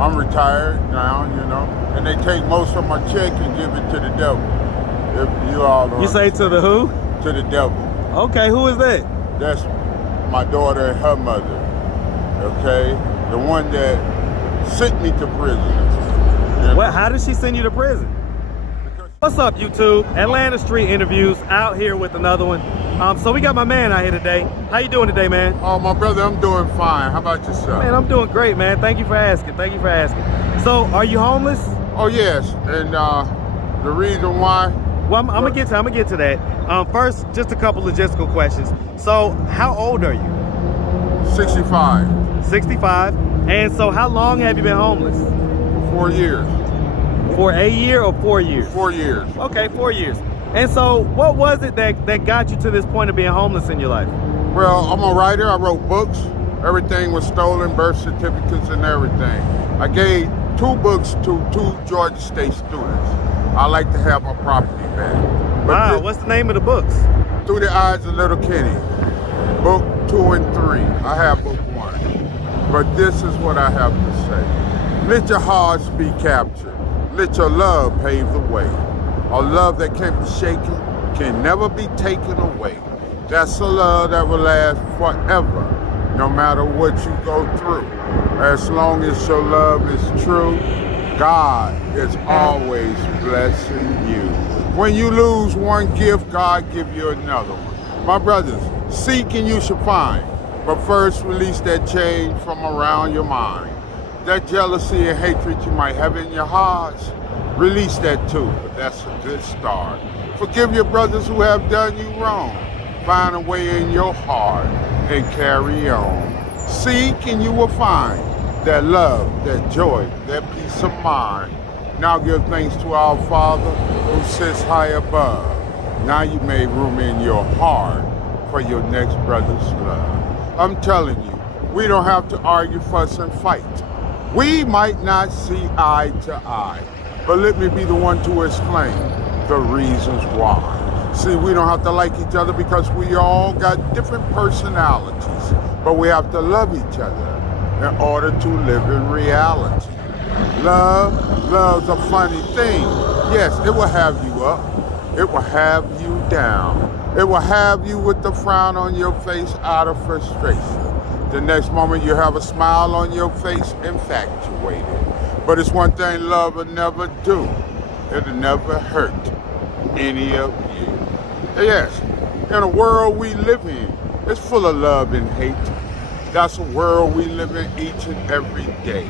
I'm retired now, you know, and they take most of my check and give it to the devil. If you all don't You say to the who? To the devil. Okay, who is that? That's my daughter and her mother, okay? The one that sent me to prison. You know? Well, how did she send you to prison? What's up, YouTube? Atlanta Street Interviews out here with another one. So we got my man out here today. How you doing today, man? Oh, my brother, I'm doing fine. How about yourself? Man, I'm doing great, man. Thank you for asking. Thank you for asking. So, are you homeless? Oh, yes. And the reason why? Well, I'm gonna get to that. First, just a couple logistical questions. So, how old are you? 65. 65. And so, how long have you been homeless? 4 years. For a year or 4 years? 4 years. Okay, 4 years. And so, what was it that got you to this point of being homeless in your life? Well, I'm a writer. I wrote books. Everything was stolen, birth certificates and everything. I gave 2 books to 2 Georgia State students. I like to have my property back. But wow, what's the name of the books? Through the Eyes of Little Kenny. Book 2 and 3. I have book 1. But this is what I have to say. Let your hearts be captured. Let your love pave the way. A love that can't be shaken, can never be taken away. That's a love that will last forever, no matter what you go through. As long as your love is true, God is always blessing you. When you lose one gift, God give you another one. My brothers, seek and you shall find. But first release that chain from around your mind. That jealousy and hatred you might have in your hearts, release that too, but that's a good start. Forgive your brothers who have done you wrong. Find a way in your heart and carry on. Seek and you will find that love, that joy, that peace of mind. Now give thanks to our Father who sits high above. Now you made room in your heart for your next brother's love. I'm telling you, we don't have to argue, fuss, and fight. We might not see eye to eye, but let me be the one to explain the reasons why. See, we don't have to like each other because we all got different personalities, but we have to love each other in order to live in reality. Love's a funny thing. Yes, it will have you up. It will have you down. It will have you with the frown on your face out of frustration. The next moment you have a smile on your face, infatuated. But it's one thing love will never do. It'll never hurt any of you. Yes, in a world we live in, it's full of love and hate. That's a world we live in each and every day.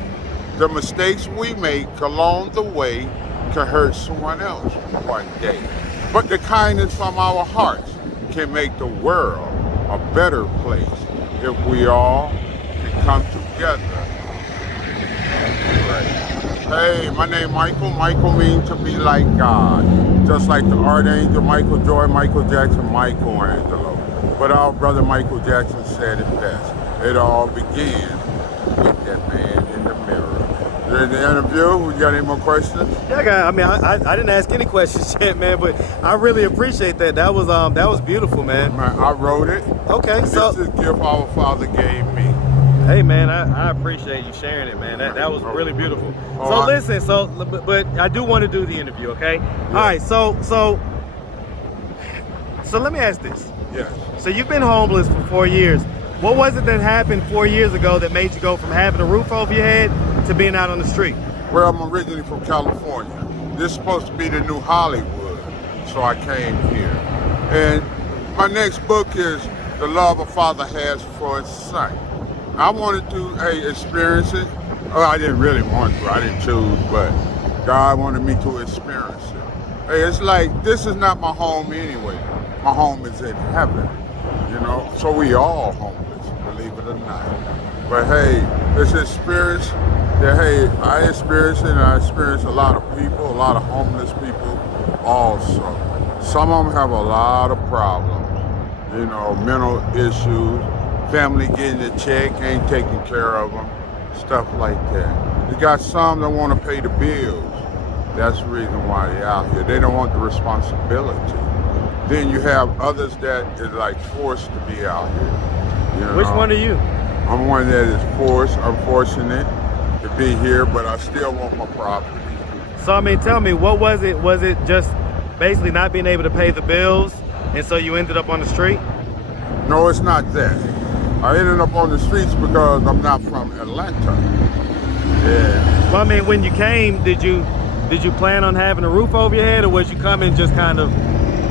The mistakes we make along the way can hurt someone else one day. But the kindness from our hearts can make the world a better place if we all can come together. Hey, my name Michael. Michael means to be like God. Just like the Archangel Michael Joy, Michael Jackson, Michelangelo. But our brother Michael Jackson said it best. It all began with that man in the mirror. During the interview, we got any more questions? Yeah, I didn't ask any questions yet, man, but I really appreciate that. That was beautiful, man. Man, I wrote it. Okay, so this is the gift our Father gave me. Hey, man, I appreciate you sharing it, man. That was really beautiful. So listen, but I do want to do the interview, okay? Yeah. All right, so let me ask this. Yes. So you've been homeless for 4 years. What was it that happened 4 years ago that made you go from having a roof over your head to being out on the street? Well, I'm originally from California. This is supposed to be the new Hollywood, so I came here. And my next book is The Love a Father Has for His Son. I wanted to experience it. Oh, I didn't really want to. I didn't choose, but God wanted me to experience it. Hey, it's like, this is not my home anyway. My home is in heaven, you know? So we all homeless, believe it or not. But hey, it's an experience that, hey, I experienced it, and I experienced a lot of people, a lot of homeless people also. Some of them have a lot of problems, you know, mental issues, family getting a check, ain't taking care of them, stuff like that. You got some that want to pay the bills. That's the reason why they're out here. They don't want the responsibility. Then you have others that is like forced to be out here. You know? Which one are you? I'm one that is forced, unfortunate, to be here, but I still want my property. So I mean, tell me, what was it? Was it just basically not being able to pay the bills, and so you ended up on the street? No, it's not that. I ended up on the streets because I'm not from Atlanta. Yeah. Well, I mean, when you came, did you plan on having a roof over your head, or was you coming just kind of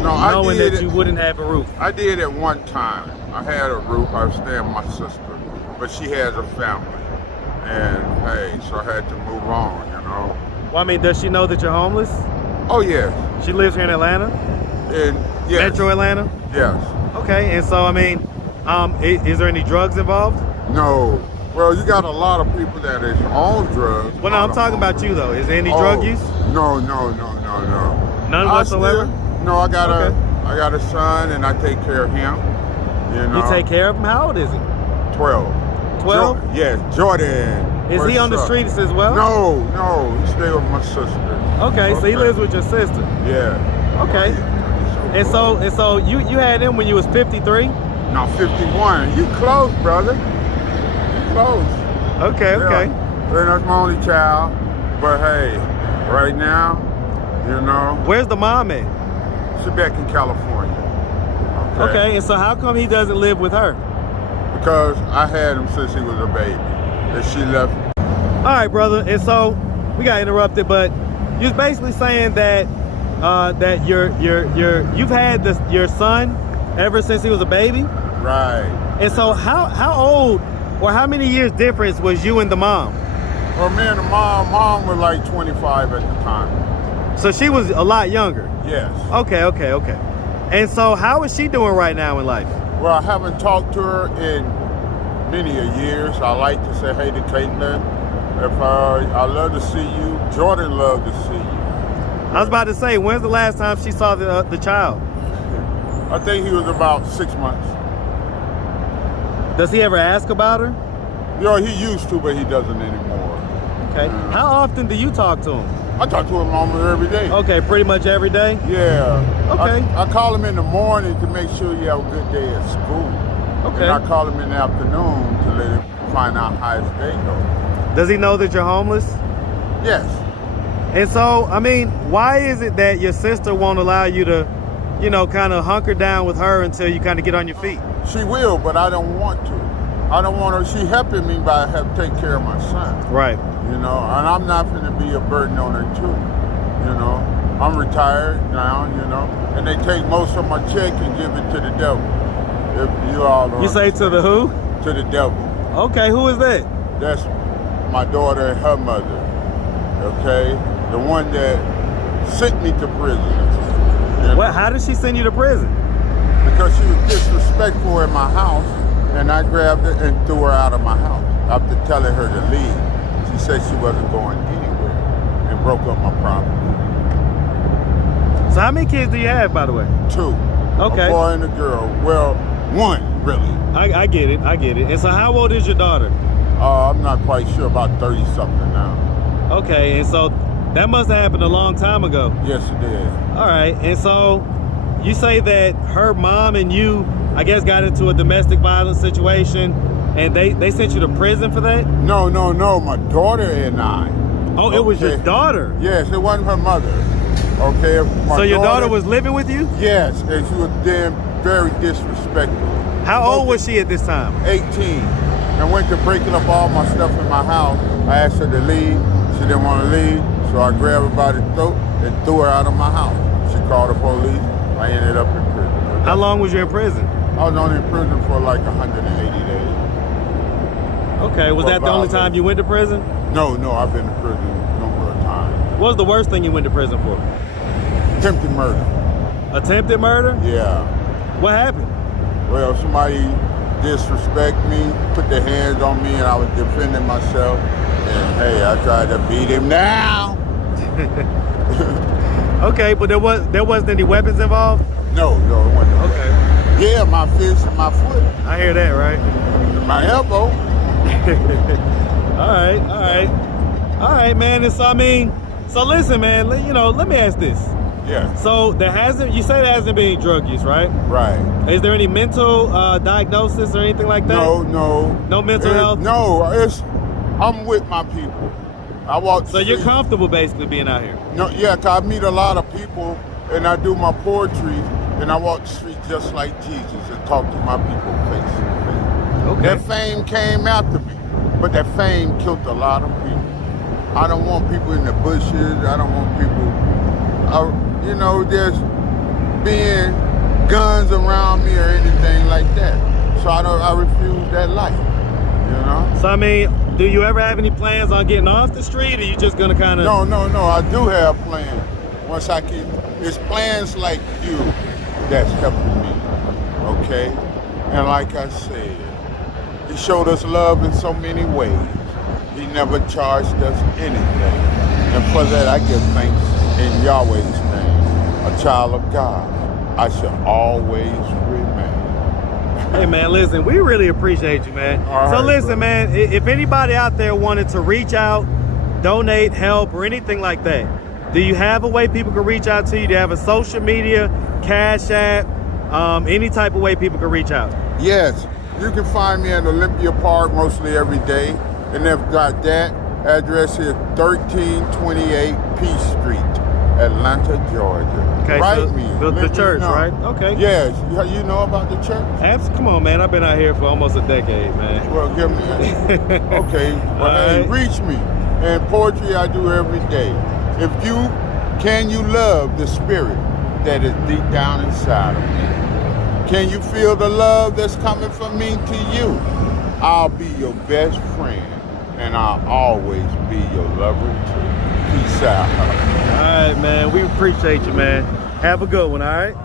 knowing that you wouldn't have a roof? I did at one time. I had a roof. I was staying with my sister, but she has a family, and hey, so I had to move on, you know. Well, I mean, does she know that you're homeless? Oh yes. She lives here in Atlanta? And yes. Metro Atlanta? Yes. Okay, and so I mean, is there any drugs involved? No. Well, you got a lot of people that is on drugs. Well, no, I'm talking about you though. Is there any drug use? No. None whatsoever? No, I got a son, and I take care of him. You know. You take care of him? How old is he? 12. 12? Yes, Jordan. Is he on the streets as well? No, he stay with my sister. Okay, so he lives with your sister. Yeah. Okay. And so you had him when you was 53? No, 51. You close, brother. You close. Okay. And that's my only child. But hey, right now, you know. Where's the mom at? She's back in California. Okay, and so how come he doesn't live with her? Because I had him since he was a baby, and she left. All right, brother. And so we got interrupted, but you're basically saying that that you've had your son ever since he was a baby. Right. And so how old or how many years difference was you and the mom? Well, me and the mom was like 25 at the time. So she was a lot younger. Yes. Okay. And so how is she doing right now in life? Well, I haven't talked to her in many years. I like to say hey to Caitlin. I love to see you. Jordan loved to see you. I was about to say, when's the last time she saw the child? I think he was about 6 months. Does he ever ask about her? You know, he used to, but he doesn't anymore. Okay. How often do you talk to him? I talk to him almost every day. Okay, pretty much every day? Yeah. Okay. I call him in the morning to make sure you have a good day at school. Okay. And I call him in the afternoon to let him find out how his day goes. Does he know that you're homeless? Yes. And so, I mean, why is it that your sister won't allow you to, you know, kind of hunker down with her until you kind of get on your feet? She will, but I don't want to. I don't want her. She helping me by taking care of my son. Right. You know, and I'm not going to be a burden on her too. You know, I'm retired now, you know, and they take most of my check and give it to the devil. If you all don't say to the who? To the devil. Okay, who is that? That's my daughter and her mother. Okay, the one that sent me to prison. You know? What? How did she send you to prison? Because she was disrespectful in my house, and I grabbed her and threw her out of my house after telling her to leave. She said she wasn't going anywhere and broke up my property. So how many kids do you have, by the way? 2. Okay. A boy and a girl. Well, 1, really. I get it. And so how old is your daughter? I'm not quite sure, about 30-something now. Okay, and so that must have happened a long time ago. Yes, it did. All right, and so you say that her mom and you, I guess, got into a domestic violence situation, and they sent you to prison for that? No, my daughter and I. Oh, okay. It was your daughter? Yes, it wasn't her mother. Okay. So your daughter was living with you? Yes, and she was then very disrespectful. How old was she at this time? 18. I went to breaking up all my stuff in my house. I asked her to leave. She didn't want to leave, so I grabbed her by the throat and threw her out of my house. She called the police. I ended up in prison. How long was you in prison? I was only in prison for like 180 days. Okay, was that the only time you went to prison? No, I've been to prison a number of times. What was the worst thing you went to prison for? Attempted murder. Attempted murder? Yeah. What happened? Well, somebody disrespect me, put their hands on me, and I was defending myself. And hey, I tried to beat him down. Okay, but there wasn't any weapons involved? No, it wasn't. Okay. Yeah, my fist and my foot. I hear that, right? My elbow. All right, man. And so, I mean, so listen, man, you know, let me ask this. Yeah. So you say there hasn't been any drug use, right? Right. Is there any mental diagnosis or anything like that? No. No mental health? No, I'm with my people. I walk the So you're streets. comfortable basically being out here? No, yeah, 'cause I meet a lot of people and I do my poetry and I walk the street just like Jesus and talk to my people face to face. Okay. That fame came after me, but that fame killed a lot of people. I don't want people in the bushes. I don't want people, you know, there's being guns around me or anything like that. So I refuse that life, you know? So I mean, do you ever have any plans on getting off the street, or you just gonna kind of? No, I do have plans. Once I can, it's plans like you that's helping me, okay? And like I said, he showed us love in so many ways. He never charged us anything. And for that, I give thanks in Yahweh's name. A child of God, I shall always remain. Hey man, listen, we really appreciate you, man. All So right, listen, bro. man, if anybody out there wanted to reach out, donate, help, or anything like that, do you have a way people can reach out to you? Do you have a social media, Cash App, any type of way people can reach out? Yes, you can find me at Olympia Park mostly every day. And they've got that address here, 1328 Peachtree, Atlanta, Georgia. Okay, Write so me. the Let me church, know. right? Okay. Yes, you know about the church? Come on, man. I've been out here for almost a decade, man. Well, give me a, okay. Well, hey, All right. reach me. And poetry I do every day. Can you love the spirit that is deep down inside of me? Can you feel the love that's coming from me to you? I'll be your best friend, and I'll always be your lover too. Peace out. All right, man. We appreciate you, man. Have a good one, all right?